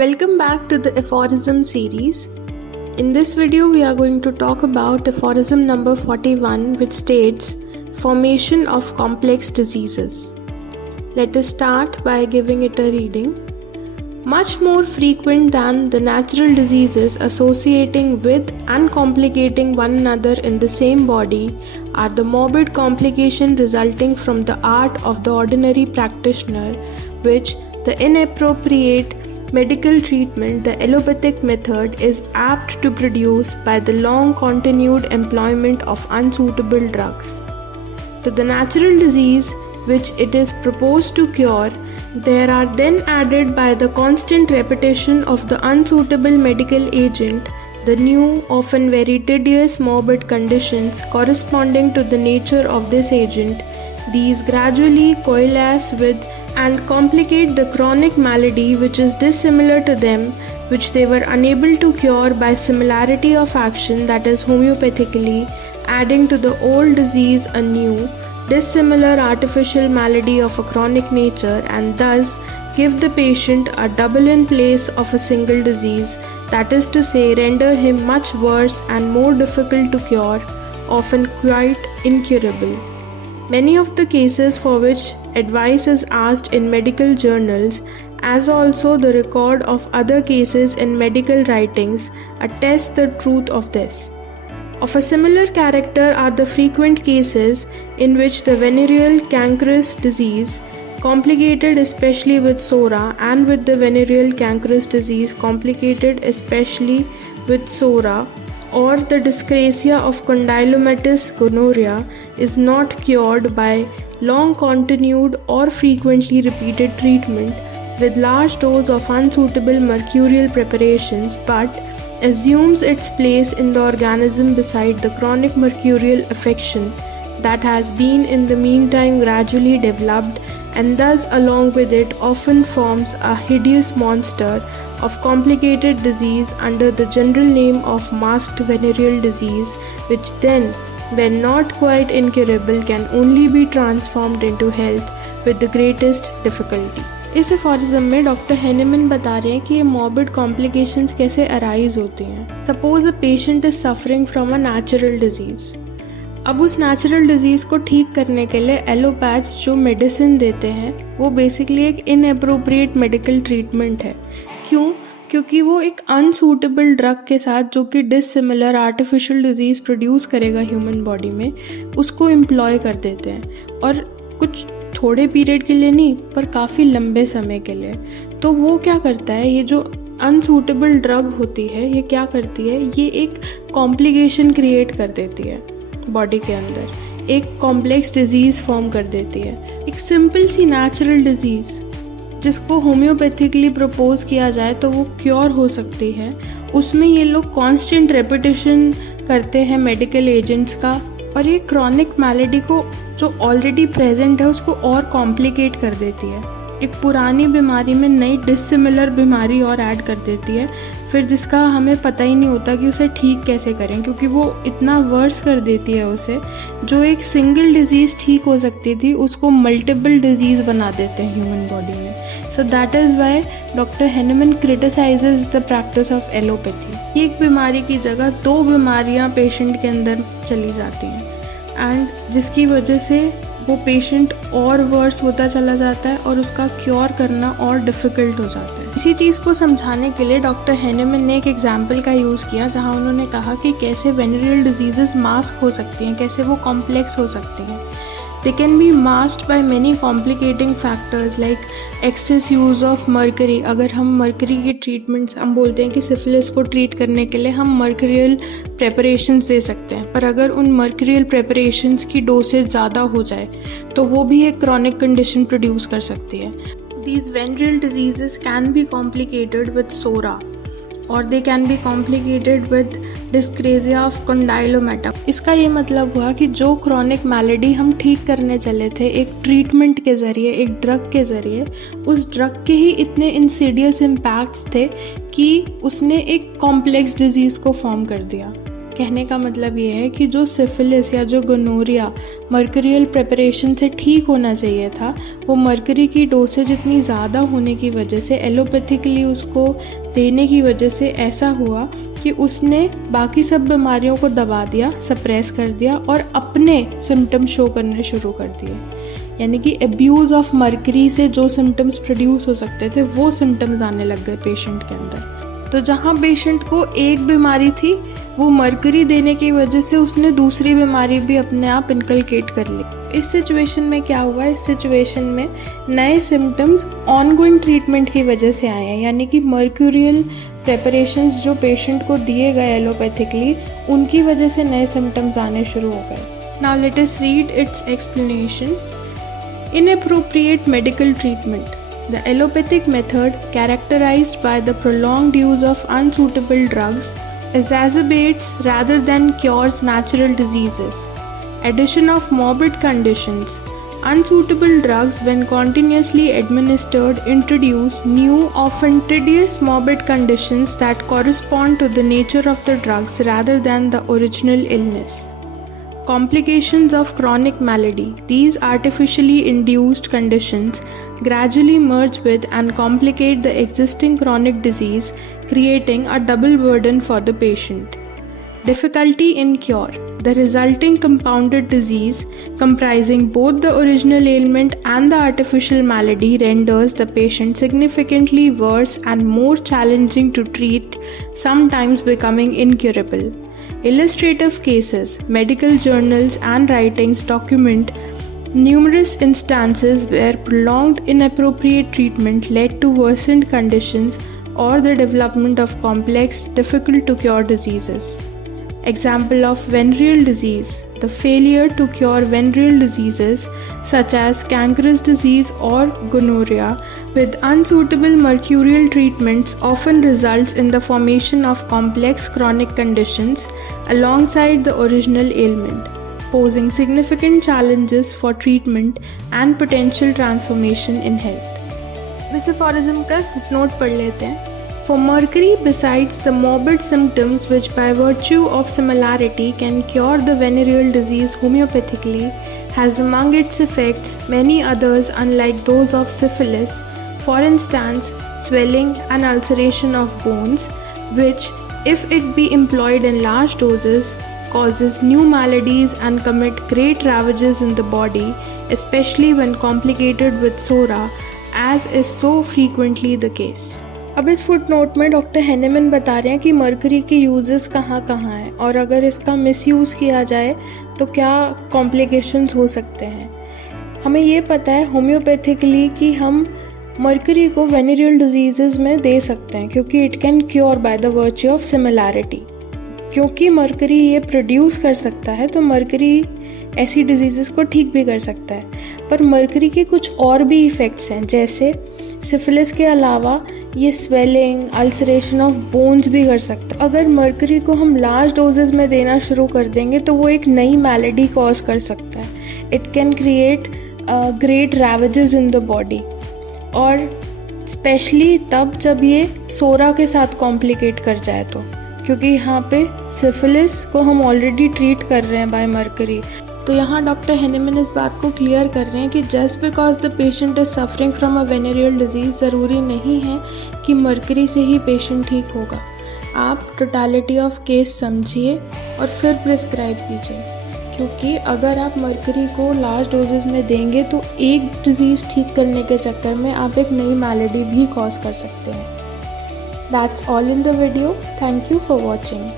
Welcome back to the aphorism series. In this video, we are going to talk about aphorism number 41, which states formation of complex diseases. Let us start by giving it a reading. Much more frequent than the natural diseases associating with and complicating one another in the same body are the morbid complications resulting from the art of the ordinary practitioner, which the inappropriate medical treatment, the allopathic method, is apt to produce by the long continued employment of unsuitable drugs. To the natural disease which it is proposed to cure, there are then added by the constant repetition of the unsuitable medical agent the new, often very tedious morbid conditions corresponding to the nature of this agent. These gradually coalesce with and complicate the chronic malady which is dissimilar to them, which they were unable to cure by similarity of action, that is homeopathically, adding to the old disease a new, dissimilar artificial malady of a chronic nature, and thus give the patient a double in place of a single disease, that is to say, render him much worse and more difficult to cure, often quite incurable. Many of the cases for which advice is asked in medical journals, as also the record of other cases in medical writings, attest the truth of this. Of a similar character are the frequent cases in which the venereal cankerous disease, complicated especially with SORA, and with the venereal cankerous disease complicated especially with SORA, or the dyscrasia of condylomatous gonorrhea, is not cured by long continued or frequently repeated treatment with large dose of unsuitable mercurial preparations, but assumes its place in the organism beside the chronic mercurial affection that has been in the meantime gradually developed, and thus along with it often forms a hideous monster of complicated disease under the general name of masked venereal disease, which then, when not quite incurable, can only be transformed into health with the greatest difficulty. इस एफोरिज्म में doctor Hahnemann बता रहे हैं कि ये morbid complications कैसे अराइज होती हैं. Suppose a patient is suffering from a natural disease. अब उस नेचुरल डिजीज़ को ठीक करने के लिए एलोपैथ्स जो मेडिसिन देते हैं वो बेसिकली एक इनअप्रोप्रिएट मेडिकल ट्रीटमेंट है. क्यों? क्योंकि वो एक अनसूटेबल ड्रग के साथ, जो कि डिसिमिलर आर्टिफिशियल डिजीज़ प्रोड्यूस करेगा ह्यूमन बॉडी में, उसको एम्प्लॉय कर देते हैं, और कुछ थोड़े पीरियड के लिए नहीं पर काफ़ी लंबे समय के लिए. तो वो क्या करता है, ये जो अनसूटेबल ड्रग होती है ये क्या करती है, ये एक कॉम्प्लिकेशन क्रिएट कर देती है बॉडी के अंदर, एक कॉम्प्लेक्स डिजीज़ फॉर्म कर देती है. एक सिंपल सी नेचुरल डिजीज़ जिसको होम्योपैथिकली प्रपोज किया जाए तो वो क्योर हो सकती है, उसमें ये लोग कांस्टेंट रेपिटेशन करते हैं मेडिकल एजेंट्स का, और ये क्रॉनिक मैलेडी को जो ऑलरेडी प्रेजेंट है उसको और कॉम्प्लिकेट कर देती है. एक पुरानी बीमारी में नई डिसिमिलर बीमारी और ऐड कर देती है, फिर जिसका हमें पता ही नहीं होता कि उसे ठीक कैसे करें, क्योंकि वो इतना वर्स कर देती है उसे. जो एक सिंगल डिजीज़ ठीक हो सकती थी उसको मल्टीपल डिजीज़ बना देते हैं ह्यूमन बॉडी में. So that is why doctor Hahnemann criticises the practice of allopathy. एक बीमारी की जगह दो बीमारियां पेशेंट के अंदर चली जाती हैं, एंड जिसकी वजह से वो पेशेंट और वर्स होता चला जाता है और उसका क्योर करना और डिफ़िकल्ट हो जाता है. इसी चीज़ को समझाने के लिए डॉक्टर हैनेमन ने एक एग्जाम्पल का यूज़ किया, जहाँ उन्होंने कहा कि कैसे वेनेरियल डिजीज़ेस मास्क हो सकती हैं, कैसे वो कॉम्प्लेक्स हो सकती हैं. They can be masked by many complicating factors like excess use of mercury. अगर हम मर्करी की ट्रीटमेंट्स, हम बोलते हैं कि सिफिलिस को ट्रीट करने के लिए हम मर्करियल प्रेपरेशंस दे सकते हैं, पर अगर उन मर्करियल प्रेपरेशंस की डोसेज ज़्यादा हो जाए तो वो भी एक क्रॉनिक कंडीशन प्रोड्यूस कर सकती है. These venereal diseases can be complicated with SORA, और they can be complicated with dyscrasia of condylomata. इसका ये मतलब हुआ कि जो क्रॉनिक मैलेडी हम ठीक करने चले थे एक ट्रीटमेंट के ज़रिए, एक ड्रग के ज़रिए, उस ड्रग के ही इतने इंसीडियस इम्पैक्ट्स थे कि उसने एक कॉम्प्लेक्स डिजीज़ को फॉर्म कर दिया. कहने का मतलब ये है कि जो सिफिलिस या जो गोनोरिया मर्करियल प्रिपरेशन से ठीक होना चाहिए था, वो मर्करी की डोसेज इतनी ज़्यादा होने की वजह से, एलोपैथिकली उसको देने की वजह से ऐसा हुआ कि उसने बाकी सब बीमारियों को दबा दिया, सप्रेस कर दिया और अपने सिम्टम शो करने शुरू कर दिए। यानी कि एब्यूज़ ऑफ मर्करी से जो सिम्टम्स प्रोड्यूस हो सकते थे वो सिम्टम्स आने लग गए पेशेंट के अंदर। तो जहाँ पेशेंट को एक बीमारी थी, वो मर्करी देने की वजह से उसने दूसरी बीमारी भी अपने आप इनकलकेट कर ली। इस सिचुएशन में क्या हुआ, इस सिचुएशन में नए सिम्टम्स ऑनगोइंग ट्रीटमेंट की वजह से आए हैं। यानी कि मर्क्यूरियल प्रेपरेशंस जो पेशेंट को दिए गए एलोपैथिकली, उनकी वजह से नए सिम्टम्स आने शुरू हो गए। Now let us read it's explanation. Inappropriate medical treatment. The allopathic method, characterized by the prolonged use of unsuitable drugs, exacerbates rather than cures natural diseases. Addition of morbid conditions. Unsuitable drugs, when continuously administered, introduce new, often tedious morbid conditions that correspond to the nature of the drugs rather than the original illness. Complications of chronic malady. These artificially induced conditions gradually merge with and complicate the existing chronic disease, creating a double burden for the patient. Difficulty in cure. The resulting compounded disease, comprising both the original ailment and the artificial malady, renders the patient significantly worse and more challenging to treat, sometimes becoming incurable. Illustrative cases. Medical journals and writings document numerous instances where prolonged inappropriate treatment led to worsened conditions or the development of complex, difficult to cure diseases. Example of venereal disease. The failure to cure venereal diseases such as cankerous disease or gonorrhea with unsuitable mercurial treatments often results in the formation of complex chronic conditions alongside the original ailment, posing significant challenges for treatment and potential transformation in health. इस aphorism का footnote पढ़ लेते हैं. For mercury, besides the morbid symptoms which by virtue of similarity can cure the venereal disease homeopathically, has among its effects many others unlike those of syphilis, for instance, swelling and ulceration of bones, which, if it be employed in large doses, causes new maladies and commit great ravages in the body, especially when complicated with sora, as is so frequently the case. अब इस फुटनोट में doctor Hahnemann बता रहे हैं कि मर्करी के यूजेस कहाँ कहाँ हैं और अगर इसका मिसयूज़ किया जाए तो क्या कॉम्प्लिकेशंस हो सकते हैं। हमें ये पता है होम्योपैथिकली कि हम मर्करी को वेनेरियल डिजीज़ में दे सकते हैं क्योंकि it can cure by the virtue of similarity. क्योंकि मर्करी ये प्रोड्यूस कर सकता है तो मर्करी ऐसी डिजीज़ को ठीक भी कर सकता है। पर मर्करी के कुछ और भी इफ़ेक्ट्स हैं, जैसे सिफिलिस के अलावा ये स्वेलिंग, अल्सरेशन ऑफ बोन्स भी कर सकता है। अगर मर्करी को हम लार्ज डोजेस में देना शुरू कर देंगे तो वो एक नई मैलेडी कॉज कर सकता है। It can create great ravages in the body, और स्पेशली तब जब ये सोरा के साथ कॉम्प्लिकेट कर जाए तो, क्योंकि यहाँ पे सिफिलिस को हम ऑलरेडी ट्रीट कर रहे हैं बाय मर्करी। तो यहाँ डॉक्टर हैनेमन इस बात को क्लियर कर रहे हैं कि just because the patient is suffering from a venereal disease, ज़रूरी नहीं है कि मर्करी से ही पेशेंट ठीक होगा। आप टोटलिटी ऑफ केस समझिए और फिर प्रिस्क्राइब कीजिए, क्योंकि अगर आप मर्करी को लार्ज डोजेस में देंगे तो एक डिजीज़ ठीक करने के चक्कर में आप एक नई मैलेडी भी कॉज कर सकते हैं। That's all in the video. Thank you for watching.